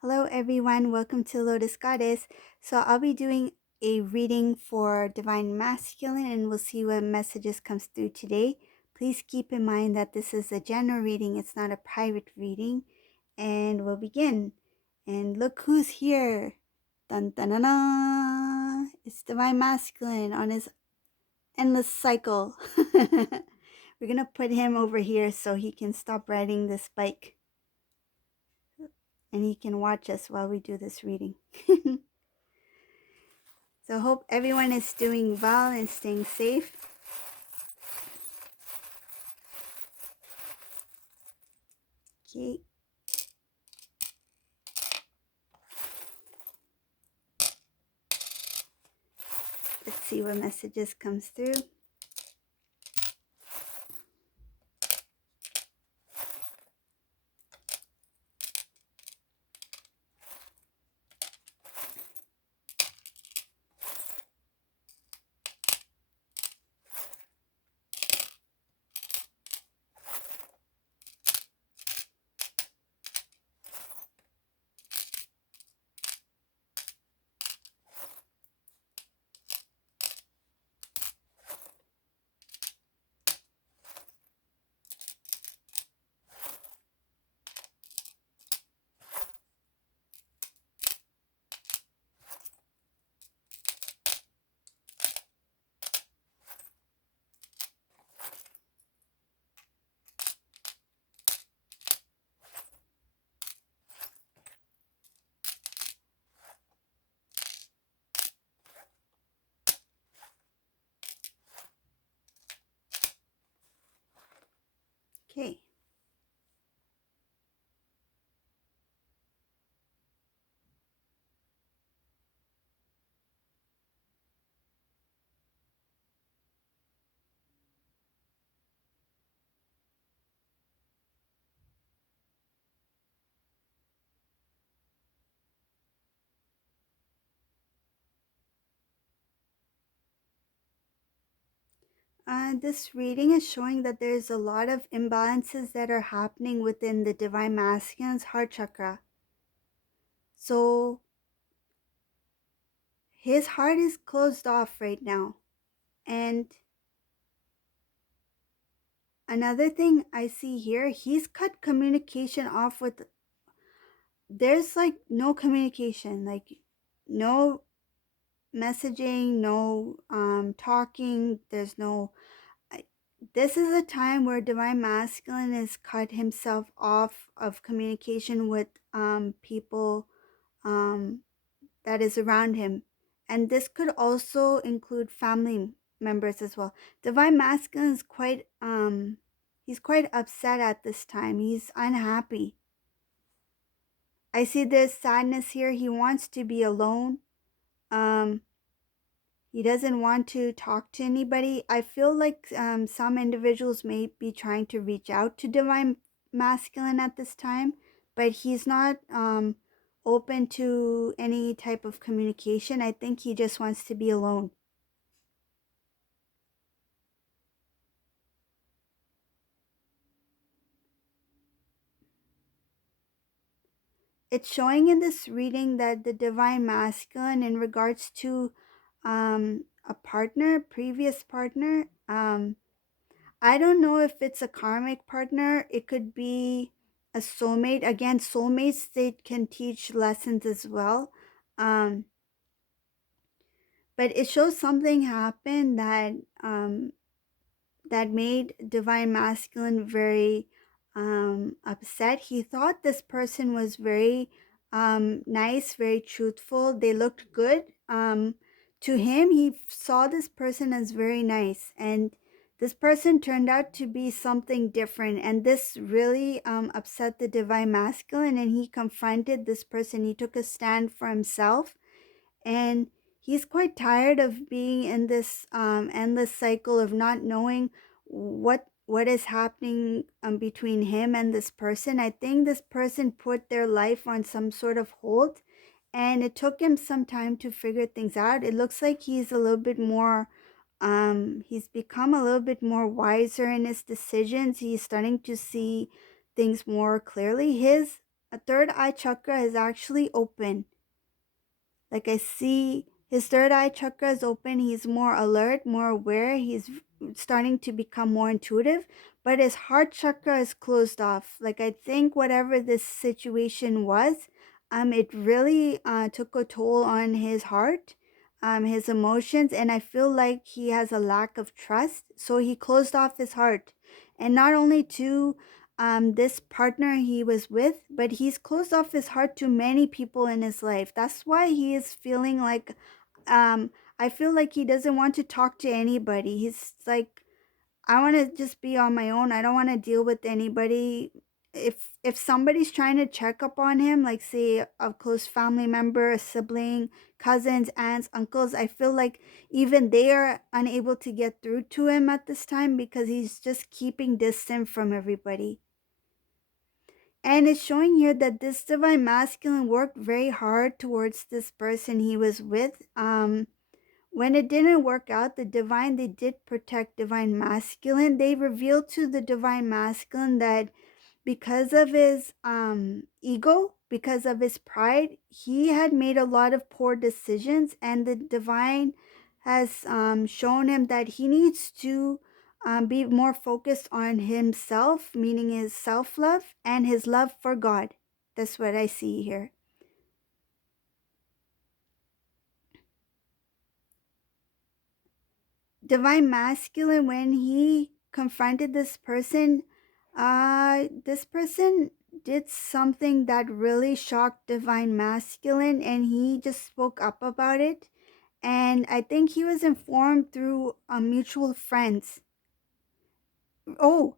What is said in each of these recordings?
Hello everyone, welcome to Lotus Goddess. So I'll be doing a reading for Divine Masculine and we'll see what messages comes through today. Please keep in mind that this is a general reading, it's not a private reading. And we'll begin. And look who's here. Dun dun dun dun. It's Divine Masculine on his endless cycle. We're going to put him over here so he can stop riding this bike. And he can watch us while we do this reading. So hope everyone is doing well and staying safe. Okay. Let's see what messages comes through. Okay. This reading is showing that there's a lot of imbalances that are happening within the Divine Masculine's heart chakra. So his heart is closed off right now. And another thing I see here, he's cut communication off with, there's like no communication, like no messaging, no talking, there's no, this is a time where Divine Masculine has cut himself off of communication with people that is around him. And this could also include family members as well. Divine Masculine is he's quite upset at this time. He's unhappy. I see there's sadness here. He wants to be alone. He doesn't want to talk to anybody. I feel like some individuals may be trying to reach out to Divine Masculine at this time, but he's not open to any type of communication. I think he just wants to be alone. It's showing in this reading that the Divine Masculine, in regards to a partner, previous partner, I don't know if it's a karmic partner. It could be a soulmate. Again, soulmates, they can teach lessons as well. But it shows something happened that that made Divine Masculine very upset. He thought this person was very nice, very truthful. They looked good. To him, he saw this person as very nice, and this person turned out to be something different. And this really upset the Divine Masculine, and he confronted this person. He took a stand for himself, and he's quite tired of being in this endless cycle of not knowing what is happening between him and this person. I think this person put their life on some sort of hold, and it took him some time to figure things out. It looks like he's a little bit more he's become a little bit more wiser in his decisions. He's starting to see things more clearly. His a third eye chakra is actually open. Like, I see his third eye chakra is open. He's more alert, more aware. He's starting to become more intuitive, but his heart chakra is closed off. Like, I think whatever this situation was, it really took a toll on his heart, his emotions, and I feel like he has a lack of trust. So he closed off his heart, and not only to this partner he was with, but he's closed off his heart to many people in his life. That's why he is feeling like, um, I feel like he doesn't want to talk to anybody. He's like, I want to just be on my own. I don't want to deal with anybody. If somebody's trying to check up on him, like say a close family member, a sibling, cousins, aunts, uncles, I feel like even they are unable to get through to him at this time because he's just keeping distant from everybody. And it's showing here that this divine masculine worked very hard towards this person he was with. When it didn't work out, the divine, they did protect divine masculine. They revealed to the divine masculine that because of his ego, because of his pride, he had made a lot of poor decisions, and the divine has shown him that he needs to be more focused on himself, meaning his self-love and his love for God. That's what I see here. Divine masculine, when he confronted this person did something that really shocked divine masculine, and he just spoke up about it. And I think he was informed through mutual friends. Oh,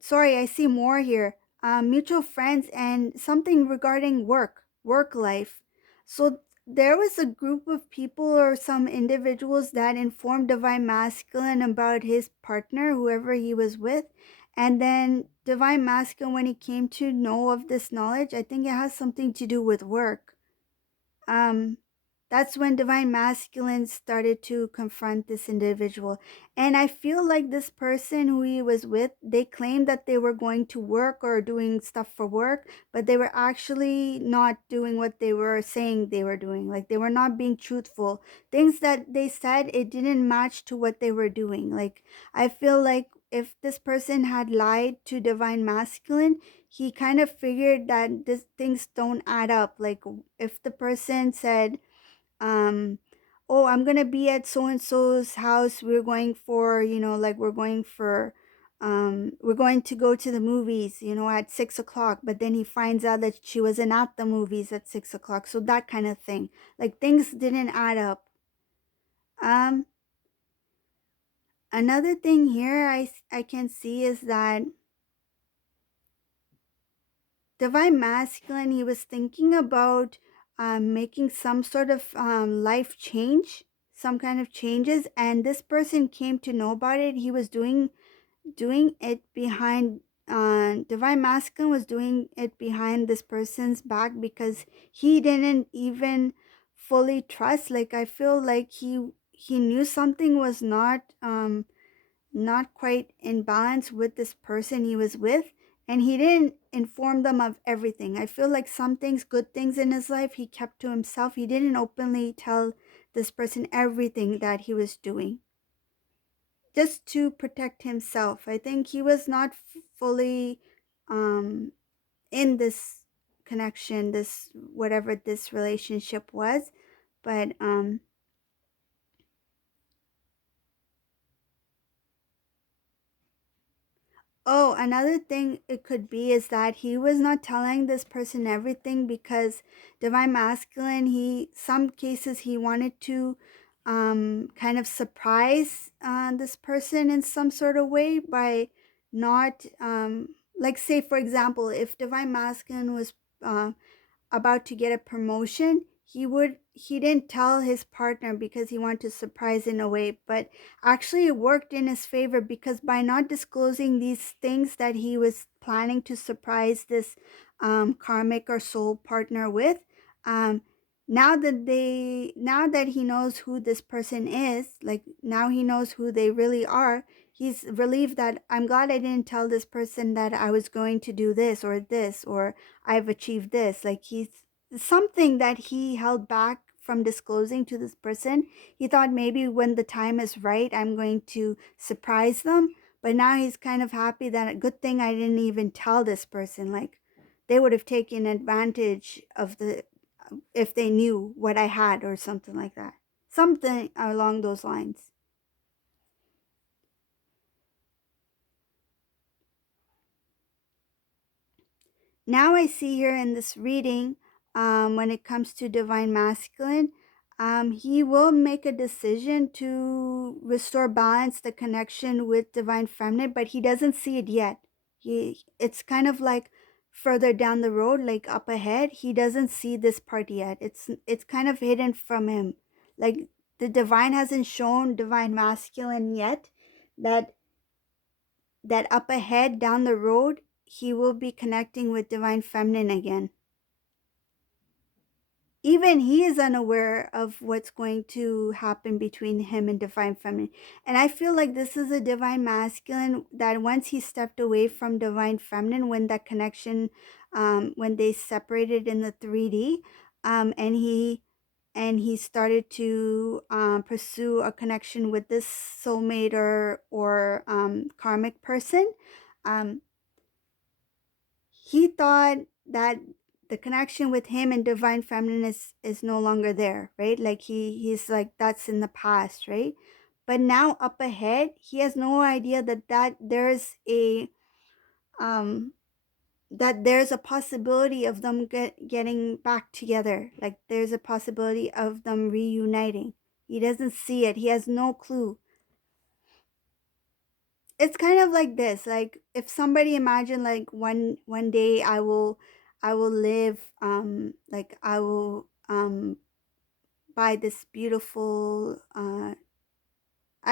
sorry, I see more here. Mutual friends and something regarding work life. So there was a group of people or some individuals that informed Divine Masculine about his partner, whoever he was with. And then Divine Masculine, when he came to know of this knowledge, I think it has something to do with work. um that's when divine masculine started to confront this individual. And I feel like this person who he was with, they claimed that they were going to work or doing stuff for work, but they were actually not doing what they were saying they were doing. Like, they were not being truthful. Things that they said, it didn't match to what they were doing. Like, I feel like if this person had lied to divine masculine, he kind of figured that these things don't add up. Like, if the person said, um oh, I'm gonna be at so and so's house, we're going for, like, we're going to go to the movies, at 6 o'clock, but then he finds out that she wasn't at the movies at 6 o'clock. So that kind of thing, like, things didn't add up. um Another thing here I can see is that divine masculine, he was thinking about making some sort of life change, some kind of changes, and this person came to know about it. He was doing it behind, divine masculine was doing it behind this person's back because he didn't even fully trust. Like, I feel like he knew something was not quite in balance with this person he was with, and he didn't inform them of everything. I feel like some things, good things in his life, he kept to himself. He didn't openly tell this person everything that he was doing, just to protect himself. I think he was not fully um in this connection, this, whatever this relationship was. But oh, another thing it could be is that he was not telling this person everything because divine masculine, he, some cases he wanted to kind of surprise this person in some sort of way by not, like, say for example, if divine masculine was uh, about to get a promotion, he didn't tell his partner because he wanted to surprise in a way. But actually it worked in his favor, because by not disclosing these things that he was planning to surprise this karmic or soul partner with, um now that he knows who this person is, like, now he knows who they really are, he's relieved that I'm glad I didn't tell this person that I was going to do this, or I've achieved this. Like, he's something that he held back from disclosing to this person. He thought maybe when the time is right, I'm going to surprise them. But now he's kind of happy that a good thing I didn't even tell this person. Like, they would have taken advantage of the if they knew what I had or something like that. Something along those lines. Now I see here in this reading, when it comes to divine masculine, he will make a decision to restore balance, the connection with divine feminine, but he doesn't see it yet. It's kind of like further down the road, like up ahead. He doesn't see this part yet. It's kind of hidden from him. Like, the divine hasn't shown divine masculine yet that up ahead down the road he will be connecting with divine feminine again. Even he is unaware of what's going to happen between him and divine feminine. And I feel like this is a divine masculine that once he stepped away from divine feminine, when that connection, when they separated in the 3D, and he started to pursue a connection with this soulmate or karmic person. um, he thought that the connection with him and divine feminine is no longer there, right? Like, he's like, that's in the past, right? But now up ahead, he has no idea that there's a um that there's a possibility of them getting back together. Like, there's a possibility of them reuniting. He doesn't see it. He has no clue. It's kind of like this. Like, if somebody imagine, like, one day I will live, like, I will buy this beautiful, I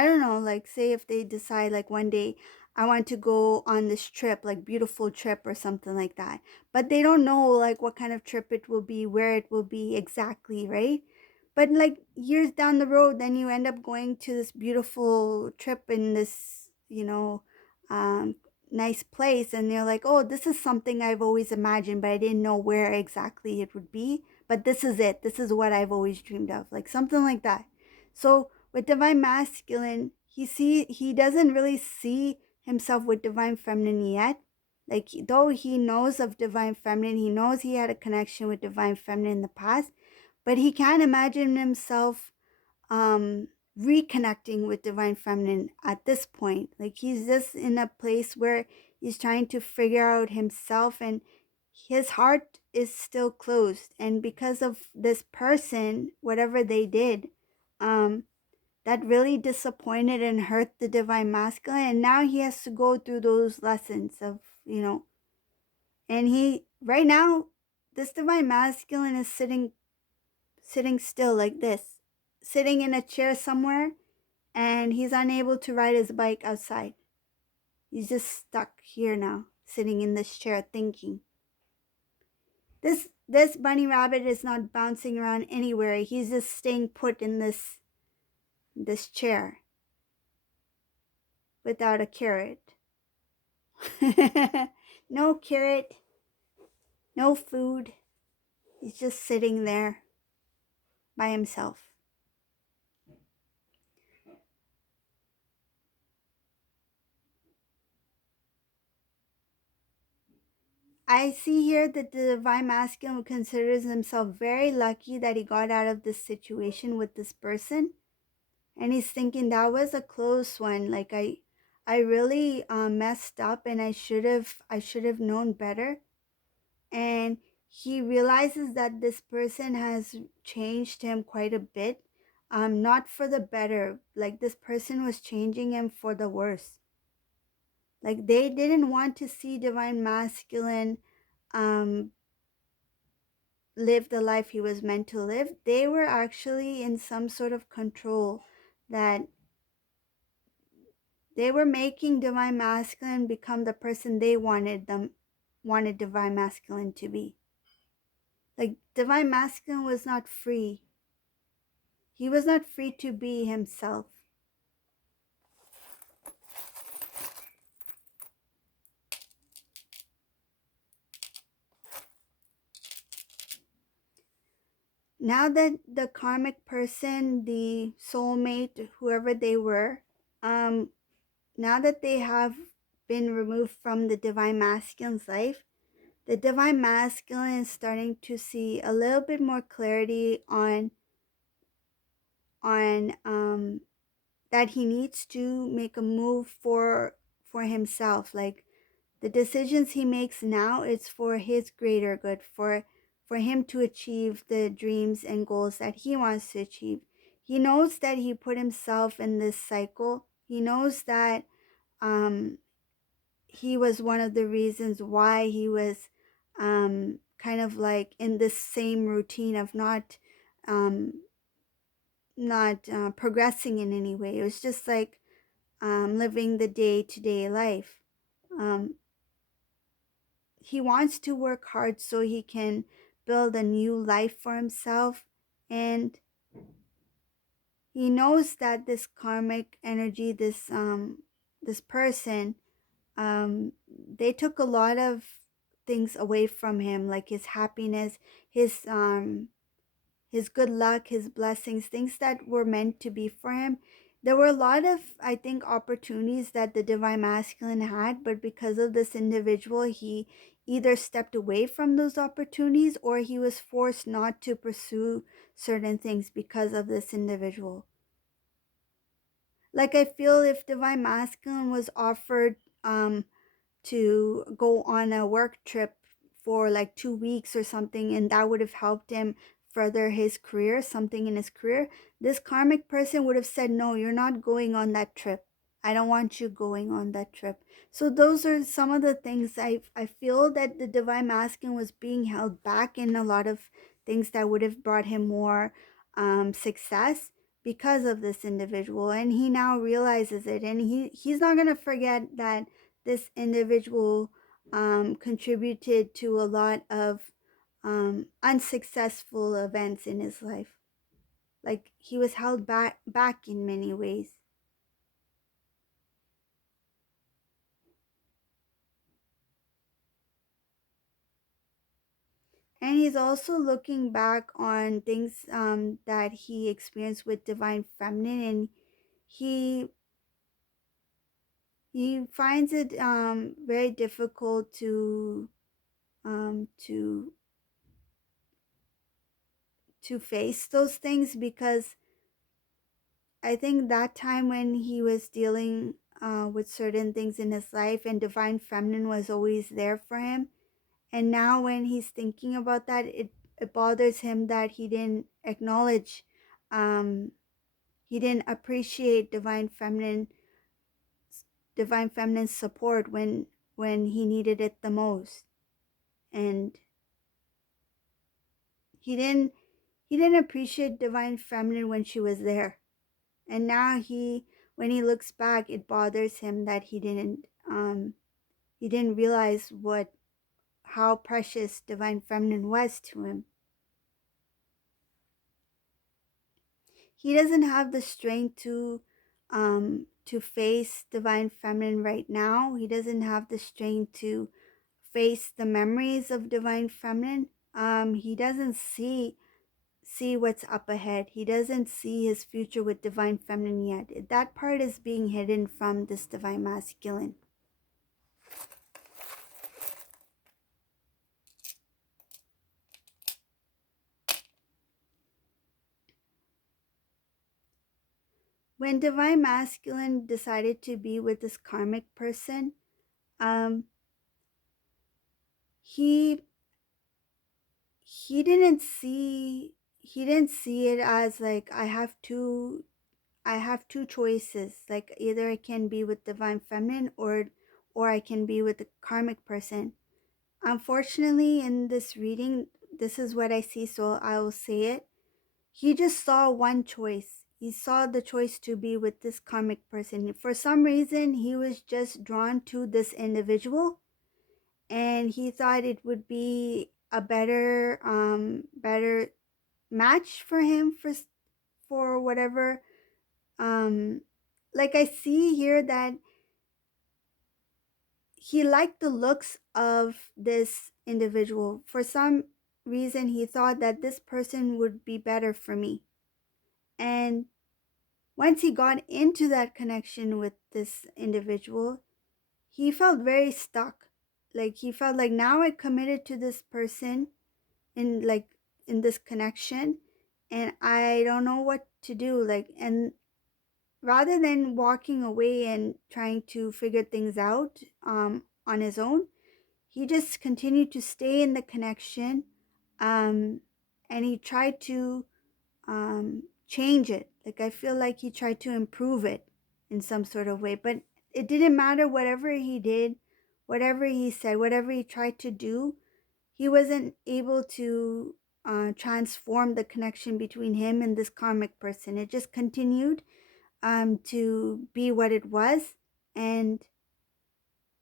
don't know, like, say if they decide, like, one day I want to go on this trip, like, beautiful trip or something like that. But they don't know, like, what kind of trip it will be, where it will be exactly, right? But, like, years down the road, then you end up going to this beautiful trip in this, um, nice place. And you're like, oh, this is something I've always imagined, but I didn't know where exactly it would be. But this is it. This is what I've always dreamed of, like something like that. So with divine masculine, he doesn't really see himself with divine feminine yet. Like, though he knows of divine feminine, he knows he had a connection with divine feminine in the past, but he can't imagine himself um reconnecting with divine feminine at this point. Like, he's just in a place where he's trying to figure out himself, and his heart is still closed. And because of this person, whatever they did, um that really disappointed and hurt the divine masculine, and now he has to go through those lessons of, and he right now, this divine masculine is sitting still like this, sitting in a chair somewhere, and he's unable to ride his bike outside. He's just stuck here now, sitting in this chair thinking. This bunny rabbit is not bouncing around anywhere. He's just staying put in this chair without a carrot. No carrot, no food. He's just sitting there by himself. I see here that the divine masculine considers himself very lucky that he got out of this situation with this person. And he's thinking that was a close one. Like, I really messed up, and I should have known better. And he realizes that this person has changed him quite a bit, not for the better. Like, this person was changing him for the worse. Like, they didn't want to see divine masculine um live the life he was meant to live. They were actually in some sort of control, that they were making divine masculine become the person they wanted divine masculine to be. Like, divine masculine was not free. He was not free to be himself. Now that the karmic person, the soulmate, whoever they were, um, now that they have been removed from the divine masculine's life, the divine masculine is starting to see a little bit more clarity on that he needs to make a move for himself. Like the decisions he makes now, it's for his greater good, for him to achieve the dreams and goals that he wants to achieve. He knows that he put himself in this cycle. He knows that um, he was one of the reasons why he was kind of like in this same routine of um, not progressing in any way. It was just like living the day-to-day life. Um, he wants to work hard so he can build a new life for himself, and he knows that this karmic energy, this person, they took a lot of things away from him, like his happiness, his good luck, his blessings, things that were meant to be for him. There were a lot of, I think, opportunities that the divine masculine had, but because of this individual, he either stepped away from those opportunities or he was forced not to pursue certain things because of this individual. Like I feel if divine masculine was offered to go on a work trip for like 2 weeks or something, and that would have helped him further his career, something in his career, this karmic person would have said, no, you're not going on that trip. I don't want you going on that trip. So those are some of the things I feel that the divine masculine was being held back in a lot of things that would have brought him more success because of this individual, and he now realizes it, and he's not going to forget that this individual contributed to a lot of unsuccessful events in his life. Like he was held back in many ways. And he's also looking back on things that he experienced with divine feminine, and he he finds it very difficult um, to to face those things, because I think that time when he was dealing with certain things in his life, and divine feminine was always there for him. And now when he's thinking about that, it bothers him that he didn't acknowledge, um, he didn't appreciate divine feminine's support when he needed it the most. And he didn't he didn't appreciate divine feminine when she was there. And now when he looks back, it bothers him that he didn't realize how precious divine feminine was to him. He doesn't have the strength to face divine feminine right now. He doesn't have the strength to face the memories of divine feminine. He doesn't see what's up ahead. He doesn't see his future with divine feminine yet. That part is being hidden from this divine masculine. When divine masculine decided to be with this karmic person, um, he he didn't see it as like I have two choices. Like either I can be with divine feminine or I can be with the karmic person. Unfortunately, in this reading, this is what I see, so I will say it. He just saw one choice. He saw the choice to be with this karmic person. For some reason, he was just drawn to this individual, and he thought it would be a better match for him for whatever. Um, like I see here that he liked the looks of this individual. For some, reason he thought that this person would be better for me. And once he got into that connection with this individual, he felt very stuck. Like he felt like, now I committed to this person in like in this connection, and I don't know what to do. Like, and rather than walking away and trying to figure things out on his own, he just continued to stay in the connection, um, and he tried to change it. Like, I feel like he tried to improve it in some sort of way, but it didn't matter. Whatever he did, whatever he said, whatever he tried to do, he wasn't able to transform the connection between him and this karmic person. It just continued to be what it was. And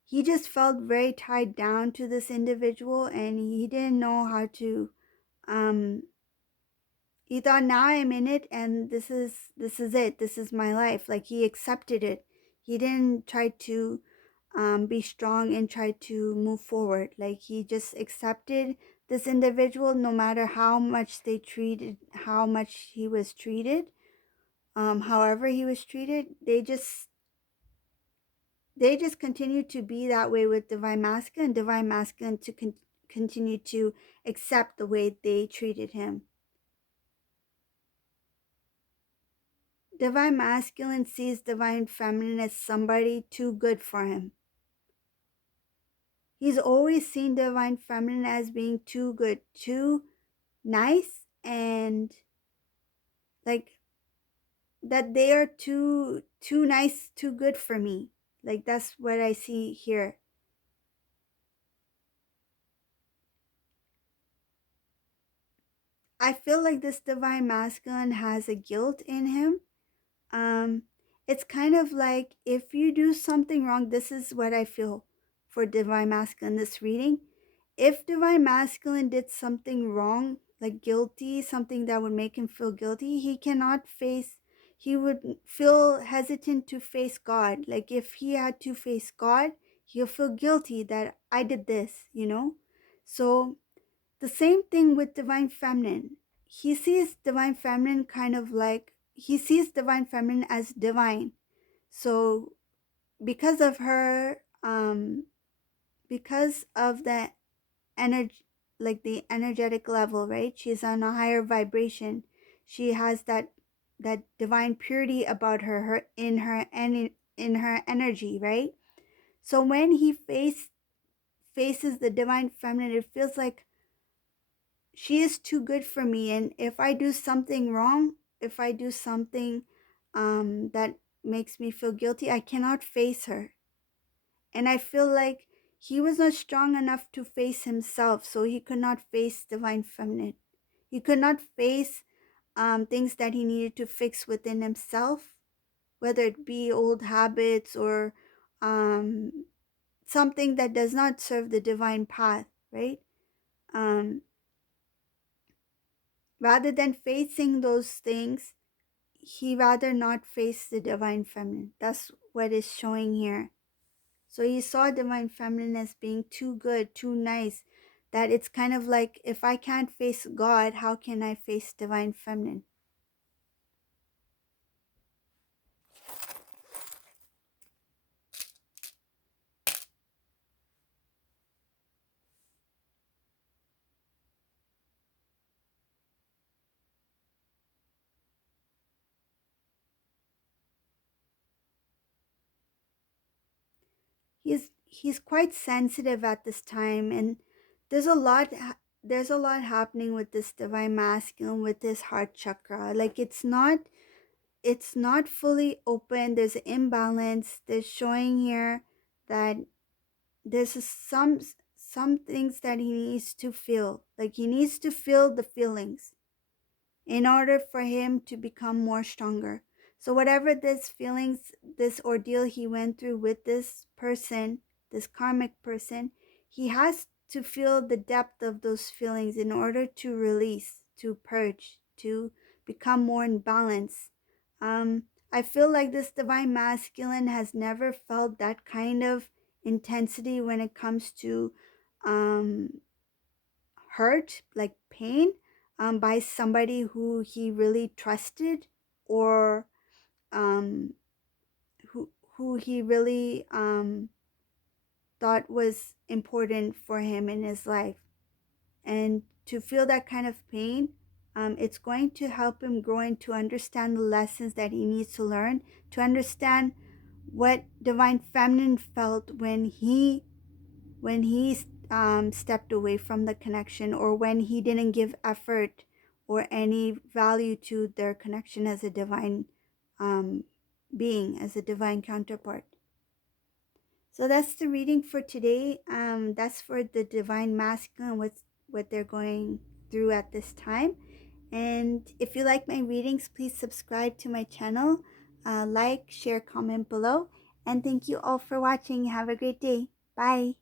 he just felt very tied down to this individual, and he didn't know how to um, he thought, now I'm in it, and this is it, this is my life. Like, he accepted it. He didn't try to be strong and try to move forward. Like, he just accepted this individual, no matter how much they treated, how much he was treated, however he was treated. They just continued to be that way with divine masculine. Divine masculine to continue to accept the way they treated him. Divine masculine sees divine feminine as somebody too good for him. He's always seen divine feminine as being too good, too nice, and like that they are too nice, too good for me. Like, that's what I see here. I feel like this divine masculine has a guilt in him. Um, it's kind of like, if you do something wrong, this is what I feel for divine masculine, this reading. If divine masculine did something wrong, like guilty, something that would make him feel guilty, he would feel hesitant to face God. Like, if he had to face God, he'll feel guilty that I did this. So the same thing with divine feminine. He sees divine feminine kind of like, he sees divine feminine as divine. So because of her, because of the energy, like the energetic level, right? She's on a higher vibration. She has that divine purity about her in her energy, right? So when he faces the divine feminine, it feels like, she is too good for me, and if I do something wrong, if I do something that makes me feel guilty, I cannot face her. And I feel like he was not strong enough to face himself, so he could not face divine feminine. He could not face things that he needed to fix within himself, whether it be old habits or um, something that does not serve the divine path, right? Um, Rather than facing those things, he rather not face the divine feminine. That's what is showing here. So he saw divine feminine as being too good, too nice, that it's kind of like, if I can't face God, how can I face divine feminine? He's quite sensitive at this time, and there's a lot there's a lot happening with this divine masculine, with this heart chakra. Like, it's not fully open. There's an imbalance. There's showing here that there's some things that he needs to feel. Like, he needs to feel the feelings in order for him to become more stronger. So whatever this feelings, this ordeal he went through with this person, this karmic person, he has to feel the depth of those feelings in order to release, to purge, to become more in balance. I feel like this divine masculine has never felt that kind of intensity when it comes to um, hurt, like pain, by somebody who he really trusted, or um, who he really thought was important for him in his life. And to feel that kind of pain, it's going to help him grow and to understand the lessons that he needs to learn, to understand what divine feminine felt when he stepped away from the connection, or when he didn't give effort or any value to their connection as a divine um, being, as a divine counterpart. So that's the reading for today. That's for the divine masculine, what they're going through at this time. And if you like my readings, please subscribe to my channel, like, share, comment below. And thank you all for watching. Have a great day. Bye.